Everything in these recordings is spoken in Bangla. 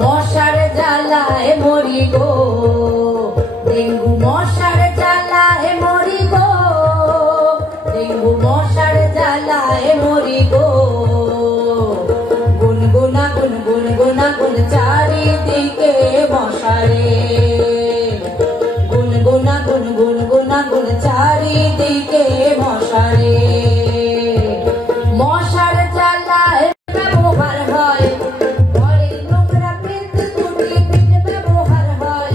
মশার জ্বালায় মরি গো, ডেঙ্গু মশার জ্বালায় মরি গো, ডেঙ্গু মশার জ্বালায় মরি গো। গুনগুনা গুনগুন গুনাগুন চারিদিকে মশারে, গুনগুনা গুনগুন গুনাগুন চারিদিকে মশারে। মশার জ্বালায় ব্যবহার হয় ঘরের নোংরা ফেলতে দুটি বিন ব্যবহার হয়।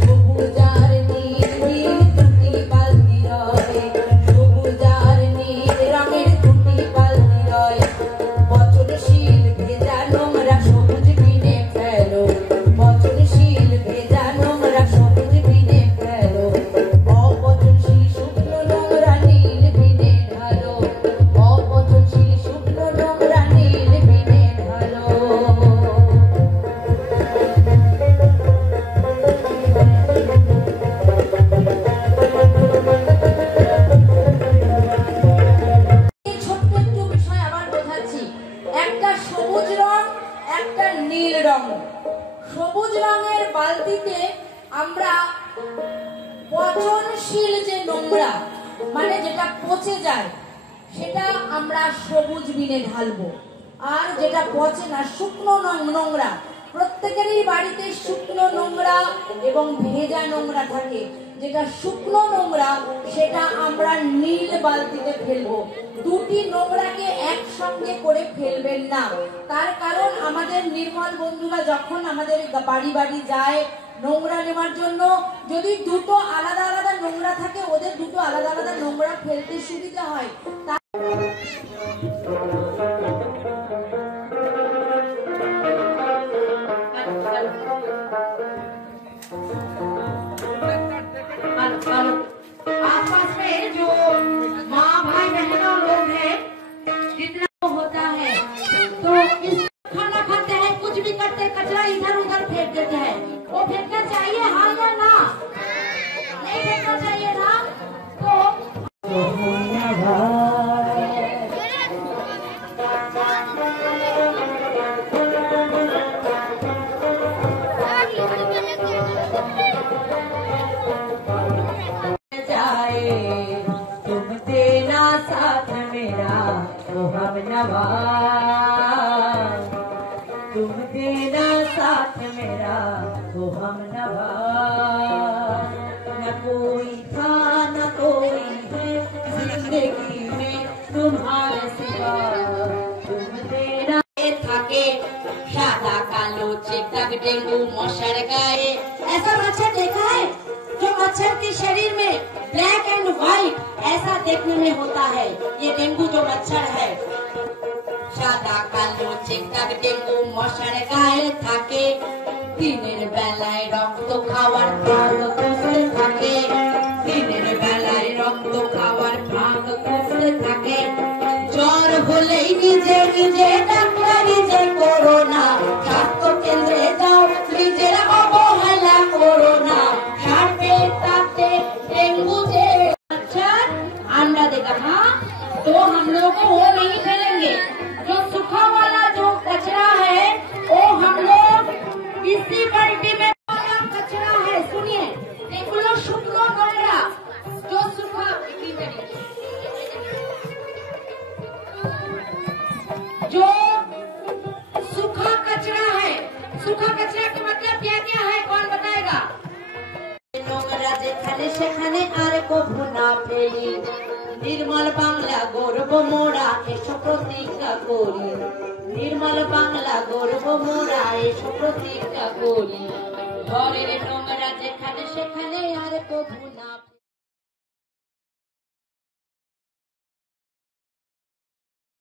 সবুজ আর নীল নীল দুটি বালতি রয়, সবুজ আর নীল রঙের দুটি বালতি রয়। পচনশীল ভেজা নোংরা সবুজ বিনে ফেলো, পচনশীল ভেজা নোংরা সবুজ বিনে ফেলো। অপচনশীল শুকনো নোংরা নীল বিনে ঢালো, অপচনশীল শুকনো নোংরা নীল বিনে ঢালো। ছোট্ট একটু বিষয় আবার বোঝাচ্ছি। একটা সবুজ রং, একটা নীল রং। সবুজ রঙের বালতিতে আমরা পচনশীল যে নোংরা, মানে যেটা পচে যায়, সেটা আমরা সবুজ বিনে ঢালবো। আর যেটা পচে না, শুকনো নোংরা, প্রত্যেকেরই বাড়িতে শুকনো নোংরা এবং ভেজা নোংরা থাকে। যেটা শুকনো নোংরা সেটা আমরা নীল বালতিতে ফেলবো। দুটি নোংরাকে একসঙ্গে করে ফেলবেন না। তার কারণ আমাদের নির্মল বন্ধুরা যখন আমাদের বাড়ি বাড়ি যায় নোংরা নেওয়ার জন্য, যদি দুটো আলাদা আলাদা নোংরা থাকে, ওদের দুটো আলাদা আলাদা নোংরা ফেলতে সুবিধা হয়। आसपास में जो माँ भाई बहनों लोग हैं, जितना होता है, तो इस खाना खाते हैं, कुछ भी करते हैं, कचरा इधर उधर फेंक देते हैं। वो फेंकना चाहिए हाँ या ना? नहीं फेंकना चाहिए ना? तो तुम देना साथ मेरा तो हम नवा, तुम देना साथ मेरा तो हम नवा। न कोई था न कोई है जिंदगी में तुम्हारे सिवा, तुम देना। থাকে সাদা কালো চেকदाग डेंगू मच्छर गाए। ऐसा मच्छर देखा है जो मच्छर के शरीर में ब्लैक एंड व्हाइट ऐसा देखने में होता है, ये डेंगू जो मच्छर है। সাদা কালো চেকদাগ ডেঙ্গু মশার গায়ে থাকে, দিনের বেলায় রক্ত খাওয়ার ভাগ খুঁজতে থাকে, দিনের বেলায় রক্ত খাওয়ার ভাগ খুঁজতে থাকে। জ্বর হলেই নিজে নিজে ডাক্তারি যে করো না, স্বাস্থ্য কেন্দ্রে যাও নিজের অবহেলা করো না। সাথে साथे डेंगू जे मच्छर अंडा देगा, हाँ, तो हम लोग को वो नहीं फैलेंगे। जो सूखा वाला जो कचरा है वो हम लोग इसी बाल्टी में कचरा है, सुनिए, এগুলো শুকনো নোংরা, जो सूखा जो सूखा कचरा है, सूखा कचरा का मतलब क्या क्या है, कौन बताएगा? নোংরা যেখানে সেখানে আর কভু না ফেলি, নির্মল বাংলা গর্ব মোরা এসো প্রতিজ্ঞা করি, নির্মল বাংলা গর্ব মোরা এসো প্রতিজ্ঞা করি। ঘরের নোংরা যেখানে সেখানে আর কভু না